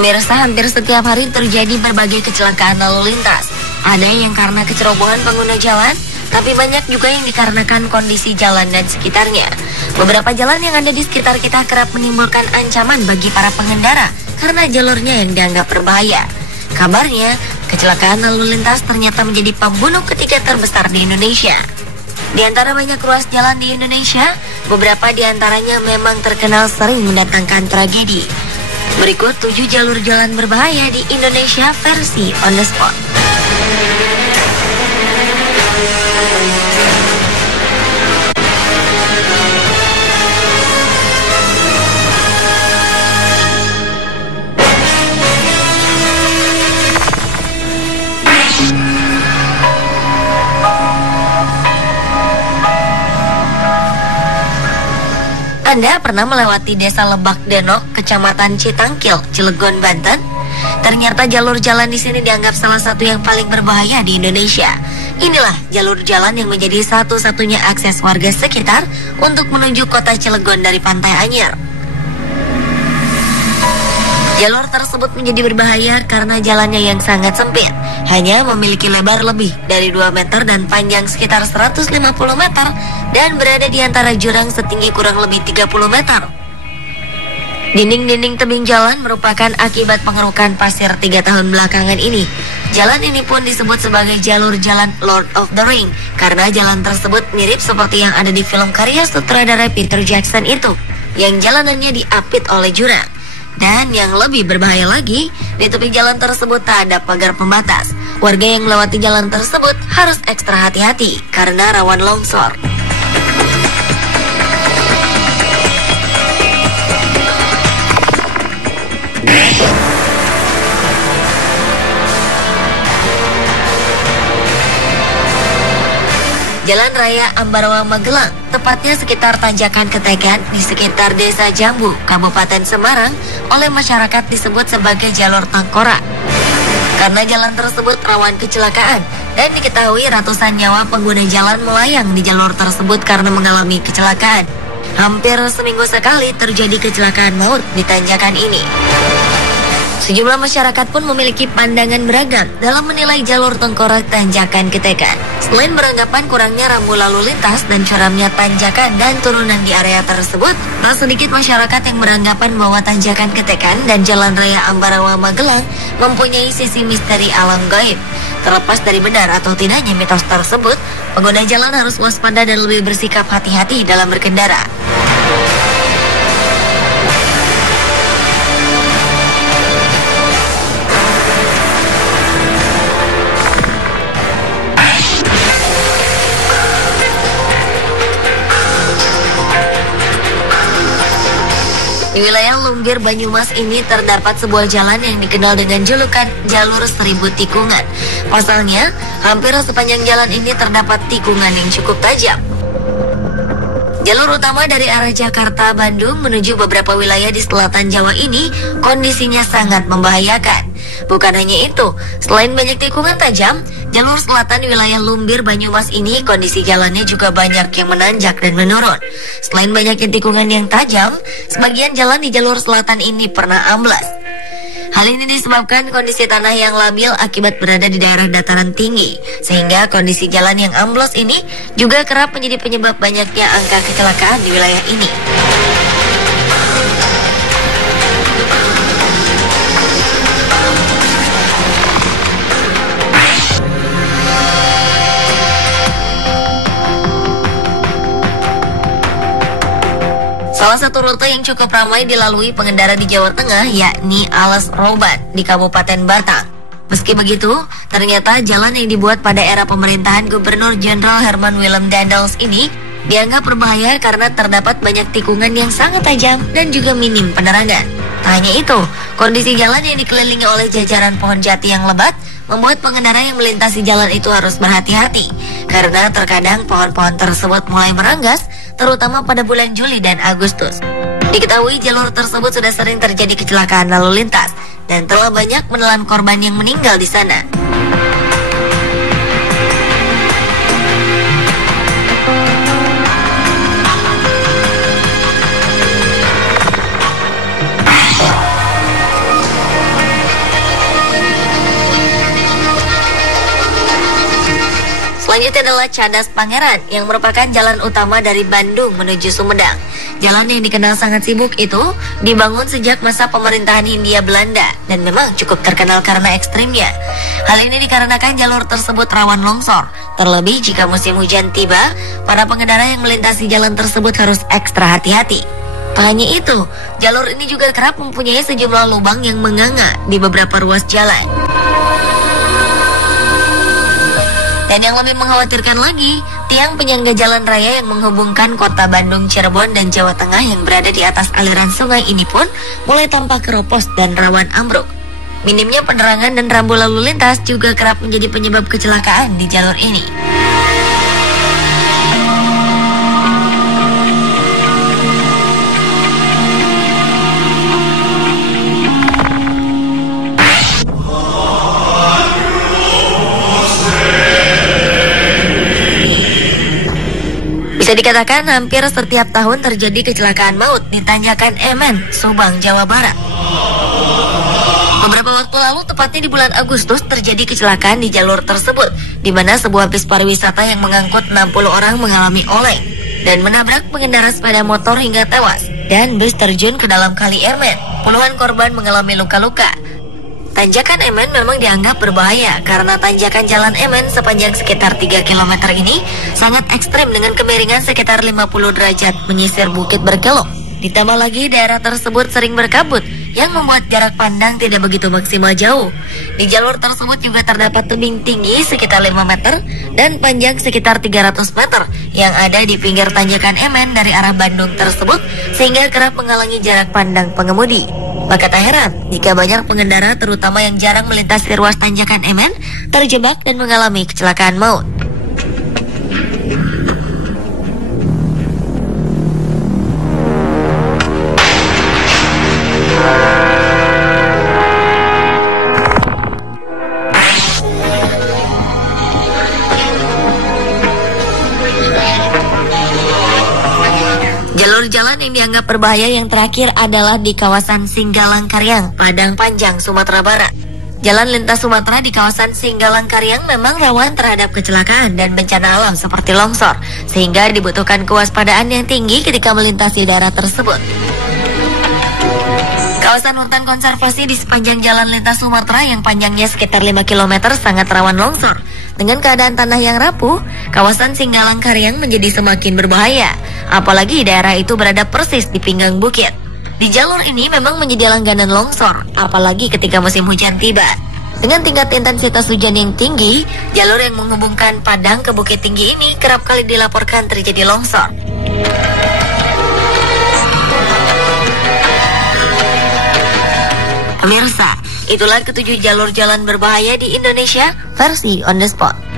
Pemirsa, hampir setiap hari terjadi berbagai kecelakaan lalu lintas. Ada yang karena kecerobohan pengguna jalan, tapi banyak juga yang dikarenakan kondisi jalan dan sekitarnya. Beberapa jalan yang ada di sekitar kita kerap menimbulkan ancaman bagi para pengendara karena jalurnya yang dianggap berbahaya. Kabarnya, kecelakaan lalu lintas ternyata menjadi pembunuh ketiga terbesar di Indonesia. Di antara banyak ruas jalan di Indonesia, beberapa di antaranya memang terkenal sering mendatangkan tragedi. Berikut 7 jalur jalan berbahaya di Indonesia versi On The Spot. Anda pernah melewati desa Lebak Denok, Kecamatan Citangkil, Cilegon, Banten? Ternyata jalur jalan di sini dianggap salah satu yang paling berbahaya di Indonesia. Inilah jalur jalan yang menjadi satu-satunya akses warga sekitar untuk menuju kota Cilegon dari Pantai Anyer. Jalur tersebut menjadi berbahaya karena jalannya yang sangat sempit, hanya memiliki lebar lebih dari 2 meter dan panjang sekitar 150 meter dan berada di antara jurang setinggi kurang lebih 30 meter. Dinding-dinding tebing jalan merupakan akibat pengerukan pasir 3 tahun belakangan ini. Jalan ini pun disebut sebagai jalur jalan Lord of the Ring karena jalan tersebut mirip seperti yang ada di film karya sutradara Peter Jackson itu, yang jalanannya diapit oleh jurang. Dan yang lebih berbahaya lagi, di tepi jalan tersebut tak ada pagar pembatas. Warga yang melewati jalan tersebut harus ekstra hati-hati karena rawan longsor. Jalan Raya Ambarawa Magelang, tepatnya sekitar Tanjakan Ketegan di sekitar Desa Jambu, Kabupaten Semarang, oleh masyarakat disebut sebagai jalur tengkorak. Karena jalan tersebut rawan kecelakaan dan diketahui ratusan nyawa pengguna jalan melayang di jalur tersebut karena mengalami kecelakaan. Hampir seminggu sekali terjadi kecelakaan maut di tanjakan ini. Sejumlah masyarakat pun memiliki pandangan beragam dalam menilai jalur tengkorak Tanjakan Ketegan. Selain beranggapan kurangnya rambu lalu lintas dan curamnya tanjakan dan turunan di area tersebut, tak sedikit masyarakat yang beranggapan bahwa Tanjakan Ketegan dan Jalan Raya Ambarawa Magelang mempunyai sisi misteri alam gaib. Terlepas dari benar atau tidaknya mitos tersebut, pengguna jalan harus waspada dan lebih bersikap hati-hati dalam berkendara. Di wilayah Lumbir, Banyumas ini terdapat sebuah jalan yang dikenal dengan julukan Jalur Seribu Tikungan. Pasalnya, hampir sepanjang jalan ini terdapat tikungan yang cukup tajam. Jalur utama dari arah Jakarta, Bandung menuju beberapa wilayah di selatan Jawa ini kondisinya sangat membahayakan. Bukan hanya itu, selain banyak tikungan tajam, jalur selatan wilayah Lumbir, Banyumas ini kondisi jalannya juga banyak yang menanjak dan menurun. Selain banyaknya tikungan yang tajam, sebagian jalan di jalur selatan ini pernah amblas. Hal ini disebabkan kondisi tanah yang labil akibat berada di daerah dataran tinggi, sehingga kondisi jalan yang amblas ini juga kerap menjadi penyebab banyaknya angka kecelakaan di wilayah ini. Salah satu rute yang cukup ramai dilalui pengendara di Jawa Tengah yakni Alas Roban di Kabupaten Batang. Meski begitu, ternyata jalan yang dibuat pada era pemerintahan Gubernur Jenderal Herman Willem Daendels ini dianggap berbahaya karena terdapat banyak tikungan yang sangat tajam dan juga minim penerangan. Tak hanya itu, kondisi jalan yang dikelilingi oleh jajaran pohon jati yang lebat membuat pengendara yang melintasi jalan itu harus berhati-hati karena terkadang pohon-pohon tersebut mulai meranggas, terutama pada bulan Juli dan Agustus. Diketahui jalur tersebut sudah sering terjadi kecelakaan lalu lintas dan telah banyak menelan korban yang meninggal di sana. adalah Cadas Pangeran yang merupakan jalan utama dari Bandung menuju Sumedang. Jalan yang dikenal sangat sibuk itu dibangun sejak masa pemerintahan Hindia Belanda dan memang cukup terkenal karena ekstrimnya. Hal ini dikarenakan jalur tersebut rawan longsor. Terlebih jika musim hujan tiba, para pengendara yang melintasi jalan tersebut harus ekstra hati-hati. Tak hanya itu, jalur ini juga kerap mempunyai sejumlah lubang yang menganga di beberapa ruas jalan. Dan yang lebih mengkhawatirkan lagi, tiang penyangga jalan raya yang menghubungkan kota Bandung, Cirebon, dan Jawa Tengah yang berada di atas aliran sungai ini pun mulai tampak keropos dan rawan ambruk. Minimnya penerangan dan rambu lalu lintas juga kerap menjadi penyebab kecelakaan di jalur ini. Bisa dikatakan hampir setiap tahun terjadi kecelakaan maut di Tanjakan Emen, Subang, Jawa Barat. Beberapa waktu lalu, tepatnya di bulan Agustus, terjadi kecelakaan di jalur tersebut, di mana sebuah bis pariwisata yang mengangkut 60 orang mengalami oleng dan menabrak pengendara sepeda motor hingga tewas, dan bus terjun ke dalam kali Emen. Puluhan korban mengalami luka-luka. Tanjakan Emen memang dianggap berbahaya karena tanjakan jalan Emen sepanjang sekitar 3 km ini sangat ekstrim dengan kemiringan sekitar 50 derajat menyisir bukit berkelok. Ditambah lagi daerah tersebut sering berkabut yang membuat jarak pandang tidak begitu maksimal jauh. Di jalur tersebut juga terdapat tebing tinggi sekitar 5 meter dan panjang sekitar 300 meter yang ada di pinggir tanjakan Emen dari arah Bandung tersebut sehingga kerap menghalangi jarak pandang pengemudi. Maka tak heran jika banyak pengendara terutama yang jarang melintasi ruas tanjakan Emen terjebak dan mengalami kecelakaan maut. Jalur jalan yang dianggap berbahaya yang terakhir adalah di kawasan Singgalang Karyang, Padang Panjang, Sumatera Barat. Jalan lintas Sumatera di kawasan Singgalang Karyang memang rawan terhadap kecelakaan dan bencana alam seperti longsor, sehingga dibutuhkan kewaspadaan yang tinggi ketika melintasi daerah tersebut. Kawasan hutan konservasi di sepanjang jalan lintas Sumatera yang panjangnya sekitar 5 km sangat rawan longsor. Dengan keadaan tanah yang rapuh, kawasan Singgalang Karyang menjadi semakin berbahaya, apalagi daerah itu berada persis di pinggang bukit. Di jalur ini memang menjadi langganan longsor, apalagi ketika musim hujan tiba. Dengan tingkat intensitas hujan yang tinggi, jalur yang menghubungkan Padang ke Bukit Tinggi ini kerap kali dilaporkan terjadi longsor. Pemirsa, itulah ketujuh jalur jalan berbahaya di Indonesia versi On The Spot.